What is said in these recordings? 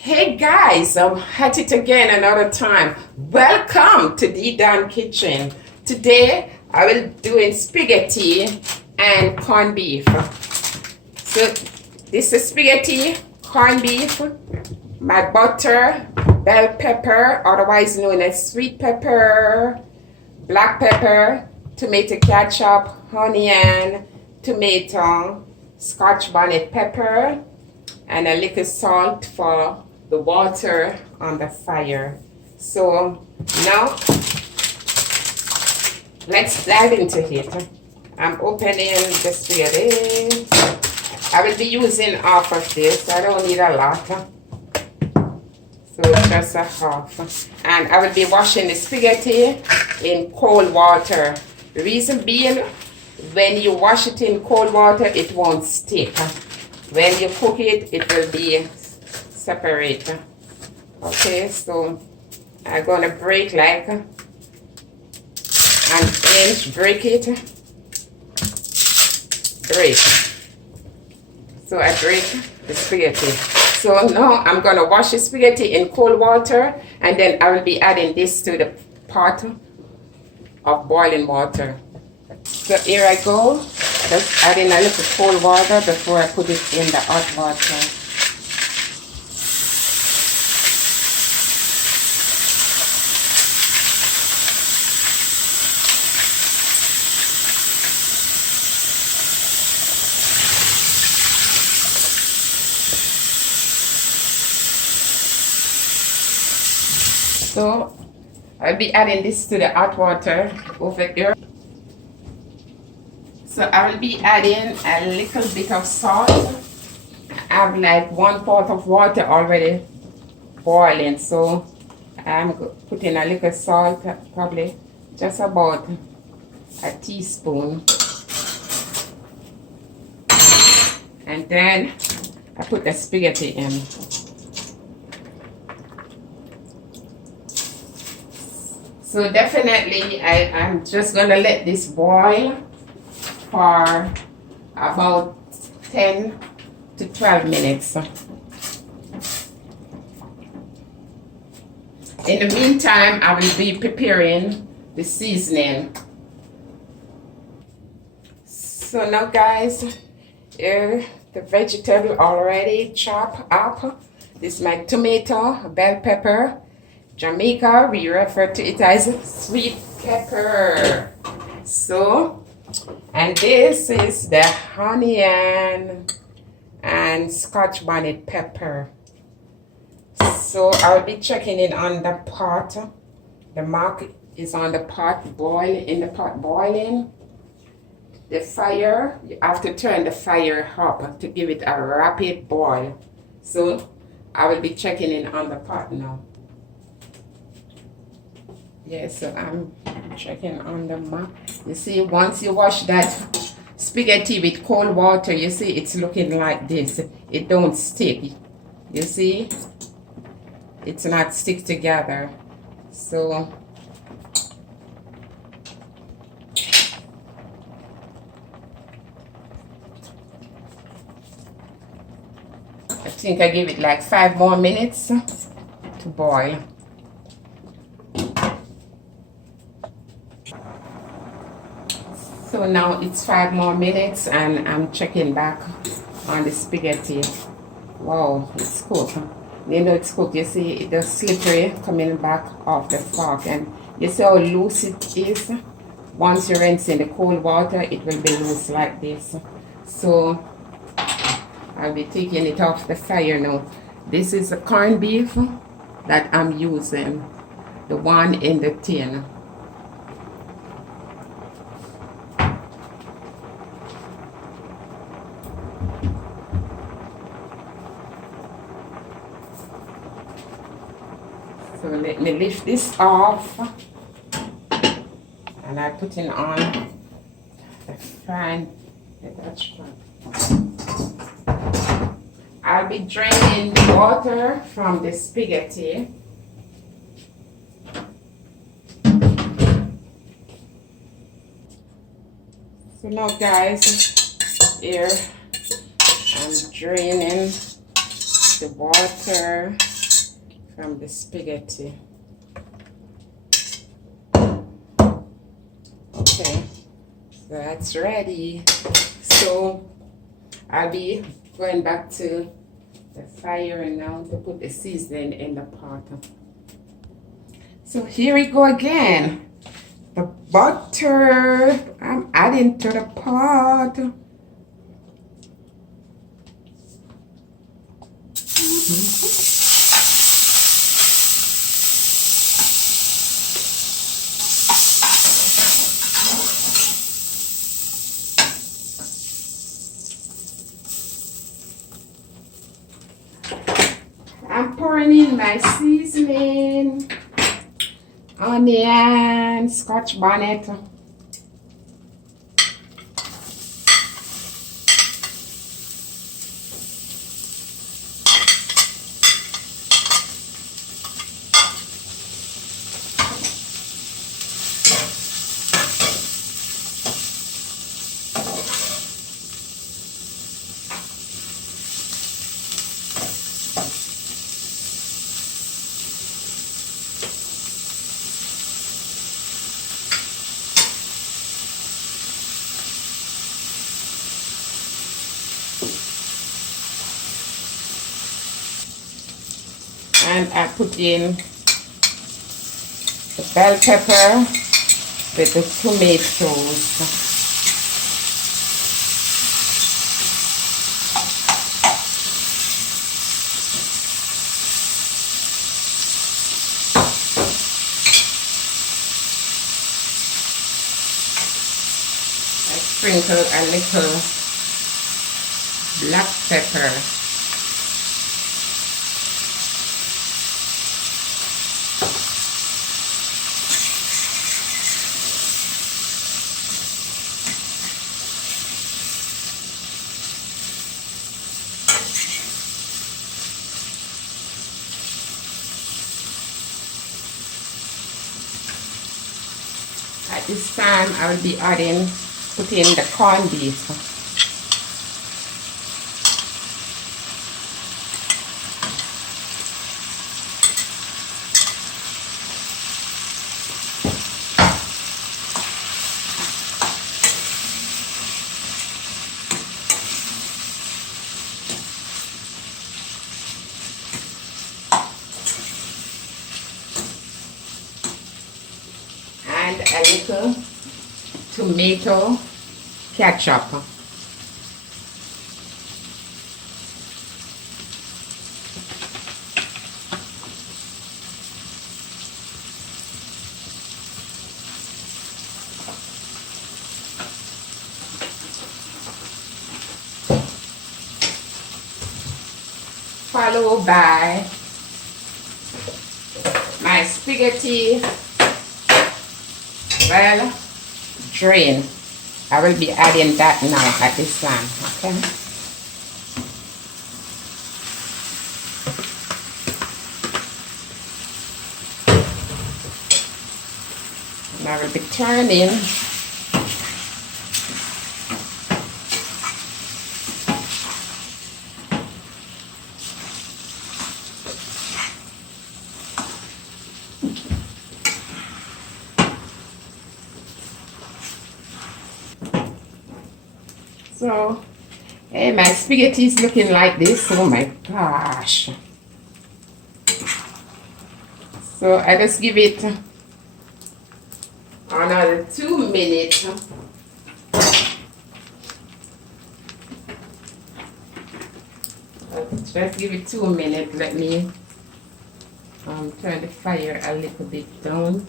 Hey guys, I'm at it again another time. Welcome to the Dan Kitchen. Today I will doing spaghetti and corned beef. So this is spaghetti, corned beef, my butter, bell pepper, otherwise known as sweet pepper, black pepper, tomato ketchup, onion, tomato, scotch bonnet pepper, and a little salt for the water on the fire. So now let's dive into it. I'm opening the spaghetti. I will be using half of this. I don't need a lot. So just a half. And I will be washing the spaghetti in cold water. The reason being, when you wash it in cold water, it won't stick. When you cook it, it will be separate. Okay, so I'm gonna break like an inch, break it, break. So I break the spaghetti. So now I'm gonna wash the spaghetti in cold water, and then I will be adding this to the pot of boiling water. So here I go. Just adding a little cold water before I put it in the hot water. So I'll be adding this to the hot water over here. So I will be adding a little bit of salt. I have like 1 pot of water already boiling, so I'm putting a little salt, probably just about a teaspoon. And then I put the spaghetti in. So definitely I'm just gonna let this boil for about 10 to 12 minutes. In the meantime, I will be preparing the seasoning. So now guys, here the vegetable already chopped up. This is my tomato, bell pepper. Jamaica, we refer to it as sweet pepper. So, and this is the onion and scotch bonnet pepper. So I'll be checking it on the pot. The mark is on the pot boiling. The fire, you have to turn the fire up to give it a rapid boil. So I will be checking it on the pot now. Yes, so I'm checking on the map. You see, once you wash that spaghetti with cold water, you see it's looking like this. It don't stick. You see, it's not stick together. So I think I give it like 5 more minutes to boil. So now it's 5 more minutes and I'm checking back on the spaghetti. Wow, it's cooked. You know it's cooked. You see it is slippery coming back off the fork, and you see how loose it is. Once you rinse in the cold water, it will be loose like this. So I'll be taking it off the fire now. This is the corned beef that I'm using, the one in the tin. So let me lift this off, and I put it on the frying. I'll be draining the water from the spaghetti. So now guys, here I'm draining the water from the spaghetti. Okay, so that's ready. So I'll be going back to the fire now to put the seasoning in the pot. So here we go again. The butter I'm adding to the pot. I'm pouring in my seasoning, onion, scotch bonnet. And I put in the bell pepper with the tomatoes. I sprinkle a little black pepper. At this time, I will be putting the corned beef. And a little tomato ketchup. Followed by my spaghetti well drain. I will be adding that now at this time, okay? And I will be turning. So, hey, my spaghetti is looking like this. Oh my gosh. So, I just give it another 2 minutes. Just give it 2 minutes. Let me turn the fire a little bit down.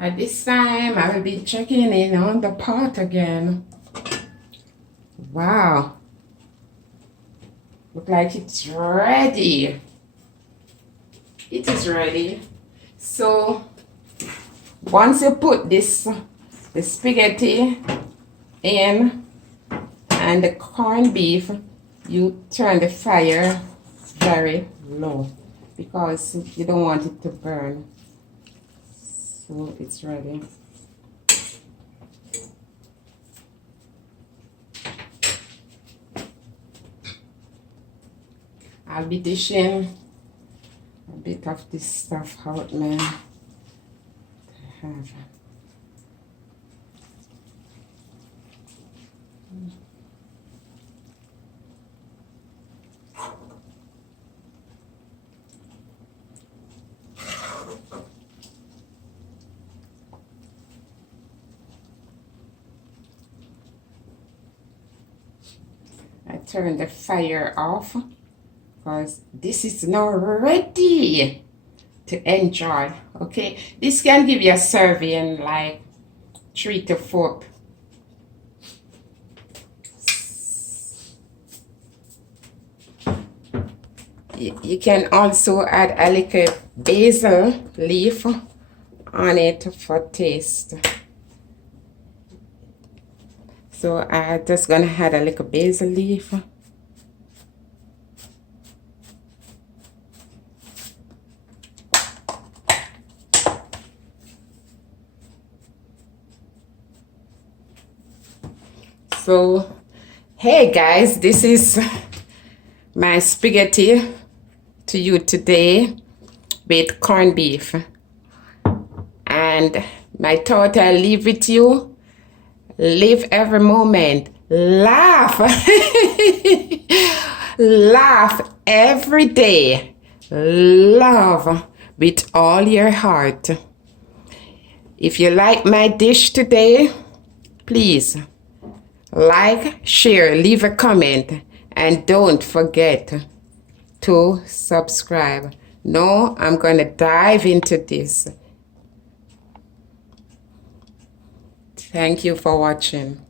At this time, I will be checking in on the pot again. Wow. Look like it's ready. It is ready. So, once you put the spaghetti in and the corned beef, you turn the fire very low because you don't want it to burn. So it's ready. I'll be dishing a bit of this stuff out, man. I turn the fire off because this is now ready to enjoy. Okay, this can give you a serving like 3 to 4. You can also add a little basil leaf on it for taste. So I'm just gonna add a little basil leaf. So, hey guys, this is my spaghetti to you today with corned beef. And my thought I leave with you. Live every moment. Laugh. Laugh every day. Love with all your heart. If you like my dish today, please like, share, leave a comment, and don't forget to subscribe. Now I'm going to dive into this. Thank you for watching.